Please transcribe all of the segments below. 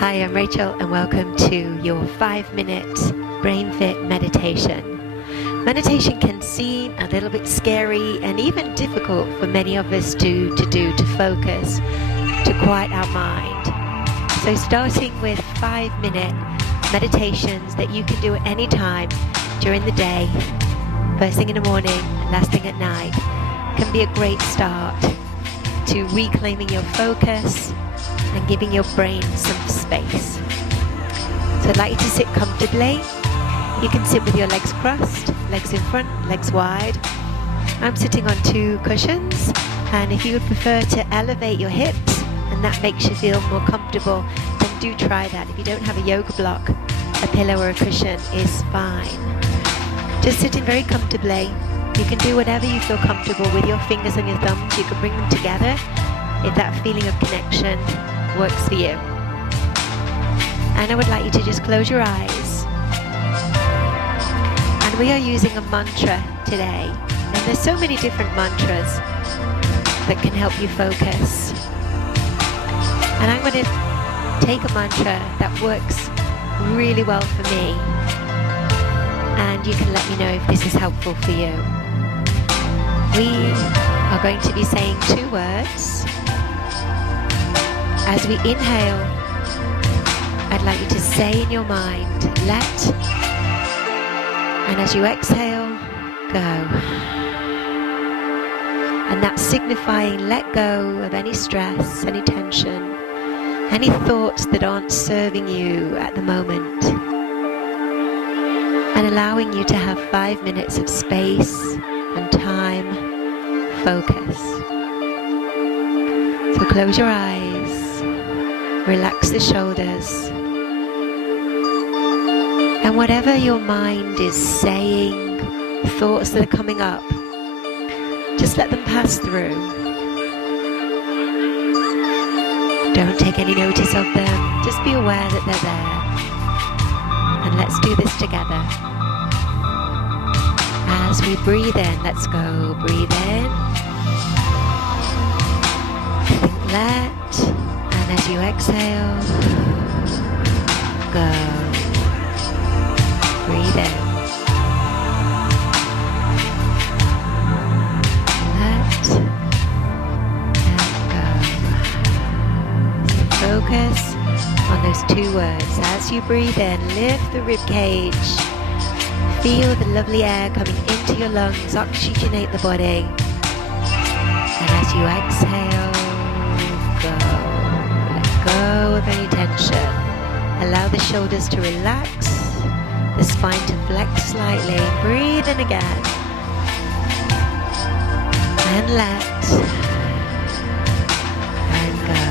Hi, I'm Rachel and welcome to your 5-minute Brainfit meditation. Meditation can seem a little bit scary and even difficult for many of us to focus, to quiet our mind. So starting with 5-minute meditations that you can do at any time during the day, first thing in the morning, last thing at night, can be a great start to reclaiming your focus and giving your brain some space. So I'd like you to sit comfortably. You can sit with your legs crossed, legs in front, legs wide. I'm sitting on 2 cushions, and if you would prefer to elevate your hips and that makes you feel more comfortable, then do try that. If you don't have a yoga block, a pillow or a cushion is fine. Just sitting very comfortably. You can do whatever you feel comfortable with your fingers and your thumbs. You can bring them together if that feeling of connection works for you. And I would like you to just close your eyes. And we are using a mantra today. And there's so many different mantras that can help you focus. And I'm going to take a mantra that works really well for me. And you can let me know if this is helpful for you. We are going to be saying 2 words. As we inhale, I'd like you to say in your mind, let, and as you exhale, go. And that's signifying let go of any stress, any tension, any thoughts that aren't serving you at the moment. And allowing you to have 5 minutes of space and time, focus. So close your eyes. Relax the shoulders, and whatever your mind is saying, thoughts that are coming up, just let them pass through. Don't take any notice of them, just be aware that they're there. And let's do this together. As we breathe in, let's go. Breathe in. Think let. And as you exhale, go. Breathe in. Let and go. So focus on those 2 words. As you breathe in, lift the rib cage. Feel the lovely air coming into your lungs, oxygenate the body. And as you exhale, go. Go of any tension. Allow the shoulders to relax, the spine to flex slightly. Breathe in again. And let. And go.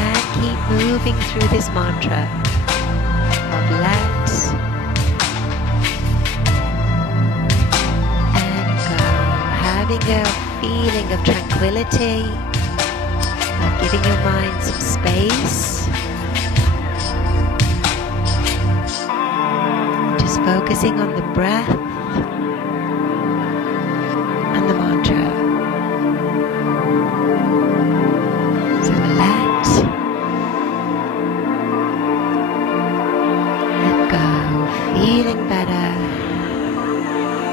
And keep moving through this mantra of let and go. Having a feeling of tranquility, of giving your mind some space, just focusing on the breath and the mantra. So let and go, feeling better,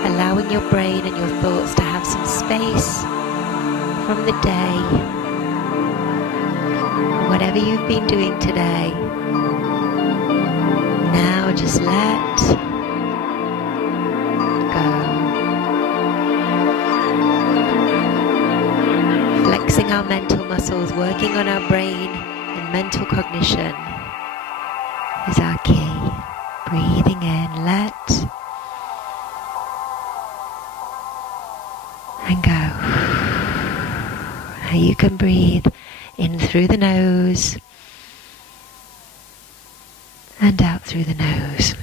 allowing your brain and your thoughts to have some space from the day, whatever you've been doing today. Now just let go. Flexing our mental muscles, working on our brain and mental cognition is our key. Breathing in, let and go. You can breathe in through the nose and out through the nose.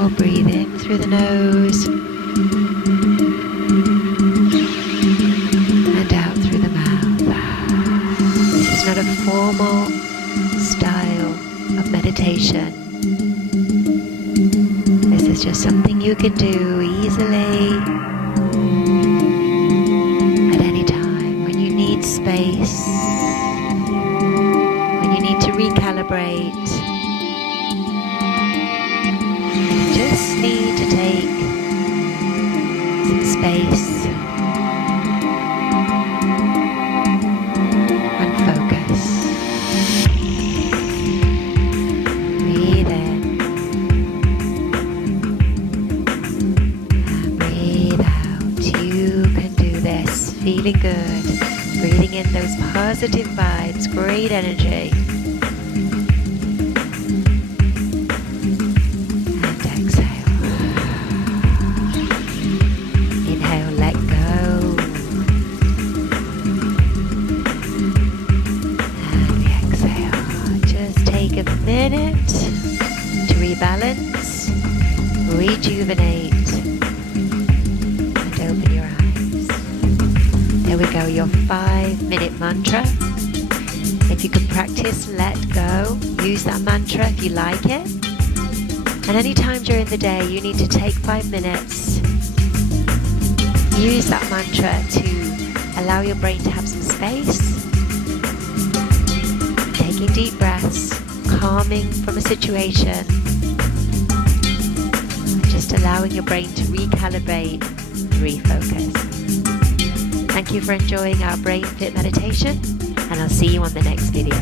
Or breathe in through the nose and out through the mouth. This is not a formal style of meditation. This is just something you can do easily space and focus. Breathe in. Breathe out. You can do this. Feeling good. Breathing in those positive vibes, great energy. And exhale. Inhale, let go. And we exhale. Just take a minute to rebalance, rejuvenate, and open your eyes. There we go, your 5-minute mantra. If you can practice let go, use that mantra if you like it. And any time during the day you need to take 5 minutes, use that mantra to allow your brain to have some space. Taking deep breaths, calming from a situation, just allowing your brain to recalibrate, refocus. Thank you for enjoying our Brainfit meditation, and I'll see you on the next video.